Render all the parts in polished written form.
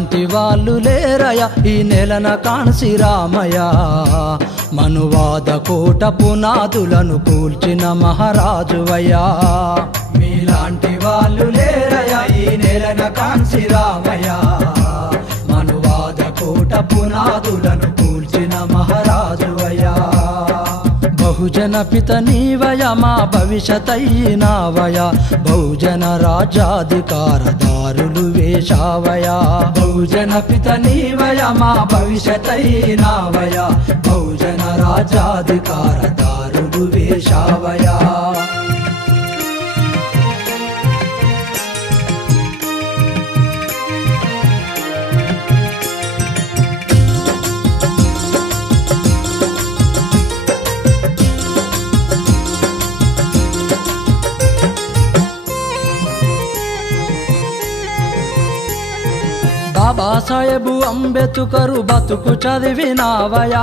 మీలాంటి వాళ్ళు లేరయ ఈ నెలన కాన్సి రామయ్య మనువాద కోట పునాదులను కూల్చిన మహారాజువయ్యా మీలాంటి వాళ్ళు లేరయ ఈ నెలన కాన్సి రామయ్య మనువాద కోట పునాదులను కూల్చిన మహారాజువయ్యా బహుజన పిత నీవయ మా భవిష్యతైనావయ బహుజన రాజ్యాధికారదారులు వేశావయ బహుజన పిత నీవయ మా భవిష్యతైనావయ బహుజన రాజ్యాధికారదారులు వేశావయ బాబాసాహెబు అంబేద్కరు బతుకు చదివినావయా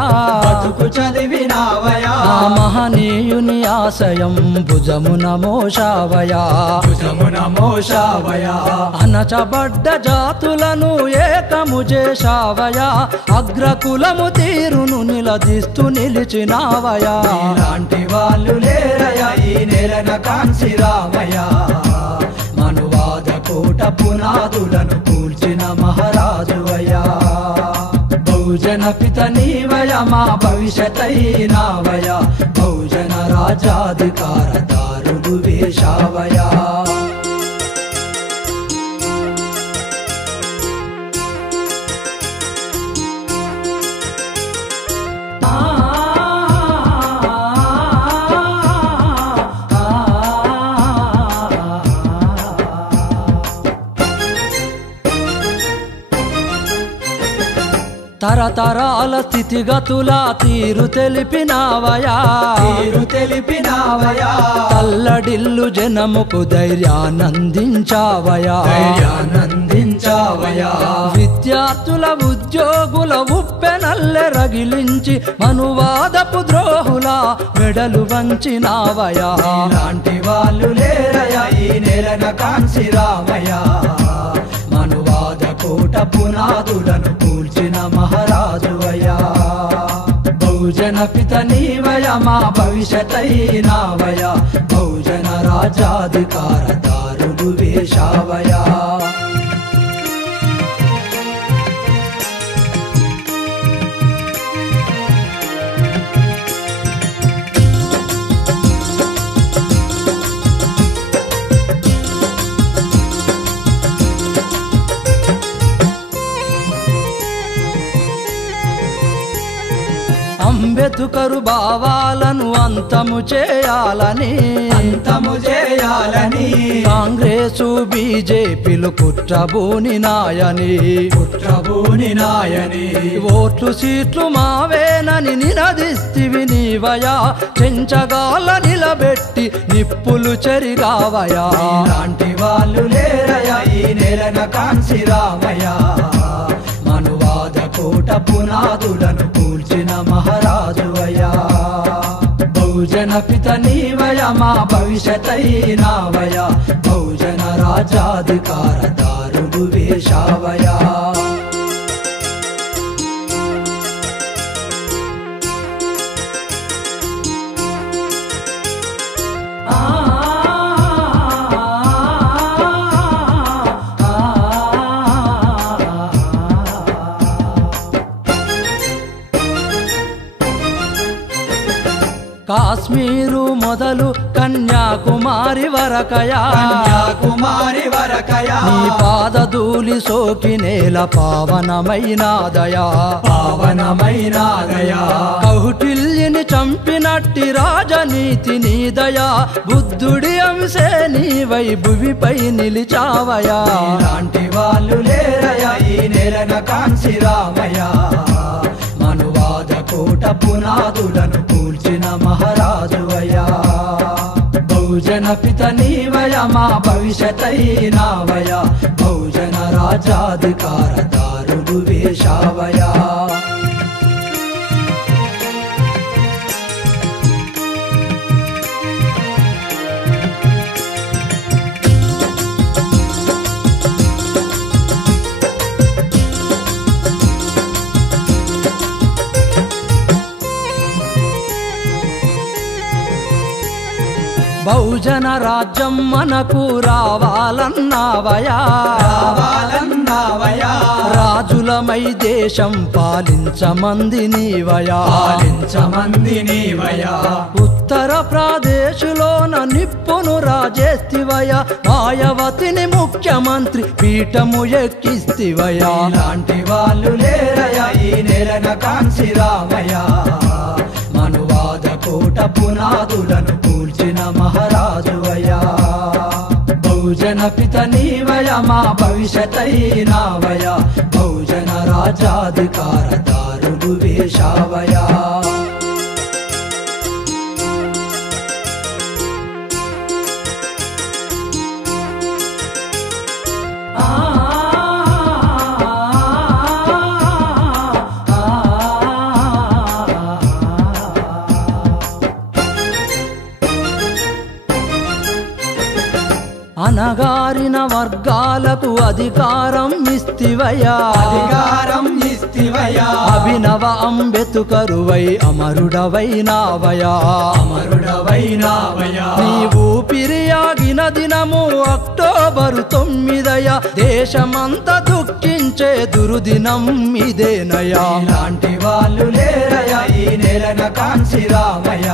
మహనీయుని ఆశయం భుజమున మోషావయా అనచబడ్డ జాతులను ఏకము చేశావయా అగ్రకులము తీరును నిలదీస్తూ నిలిచినావయా ఇలాంటి వాళ్ళు లేరయా ఈ నెలన కాన్సి రామయ్య మనువాద కోట పునాదులను కూల్చిన మహారాజువయ్యా బహుజన పిత నీవయ మా భవిష్యతైనావయ బహుజన రాజ్యాధికారదారులు వేశావయా తరతరాల స్థితిగతుల తీరు తెలిపినావయా తల్లడిల్లు జనముకు ధైర్యానందించావయా విద్యార్థుల ఉద్యోగుల ఉప్పెనల్లె రగిలించి మనువాదపు ద్రోహుల మెడలు వంచినావయా ఇలాంటి వాళ్ళు లేరయా ఈ నెలన కాన్సి రామయ్య మనువాద కోట పునాదులను కూల్చిన మహారాజువయ్యా బహుజన పిత నీవయ మా భవిష్యతైనావయ బహుజన రాజ్యాధికారదారులు వేశావయా అంబేద్కరు భావాలను అంతము చేయాలని కాంగ్రెసు బీజేపీలు కుట్రబూని నాయని ఓట్లు సీట్లు మావేనని నినదిస్తివి నీవయా చెంచగాల నిలబెట్టి నిప్పులు చెరిగావయా ఇలాంటి వాళ్ళు లేరయా ఈ నెలన కాన్సి రామయ్య మనువాద కోట పునాదులను కూల్చిన మహారాజువయ్యా బహుజన పిత నీవయ మా భవిష్యతైనావయ బహుజన రాజ్యాధికారదారులు వేశావయా కాశ్మీరు మొదలు కన్యాకుమారి వరకయా నీ పాదధూళి సోకి నేల పావనమైనాదయా కౌటిల్యని చంపినట్టి రాజనీతి నీదయా బుద్ధుడి అంశే నీవై భువిపై నిలిచావయా ఇలాంటి వాళ్ళు లేరయా ఈ నెలన కాన్సి రామయ్య మనువాద కోట పునాదులను కూల్చిన మహారాజువయ్యా బహుజన పిత నీవయ మా భవిష్యతైనావయ బహుజన రాజ్యాధికారదారులు వేశావయా బహుజన రాజ్యం మనకు రావాలన్నావయా రాజులమై దేశం పాలించమంది నీవయా ఉత్తర ప్రదేశులోన నిప్పును రాజేస్తివయా మాయావతిని ముఖ్యమంత్రి పీఠము ఎక్కిస్తివయా లాంటి వాళ్ళు లేరయా ఈ నేలన కాంచి రామయ్య మనువాద కోట పునాదులను కూల్చిన మహారాజువయ్యా బహుజన పిత నీవయ మా భవిష్యతైనావయ బహుజన రాజాధికార దారులు వేశావయా అనగారిన వర్గాలకు అధికారం ఇస్తివయా అభినవ అంబేద్కరువై అమరుడవైనావయా నీ ఊపిరియాగిన దినము అక్టోబరు 9 దేశమంతా దుఃఖించే దుర్దినం ఇదేనయా లాంటి వాళ్ళు లేరయా ఈ నేలన కాంచి రామయ్య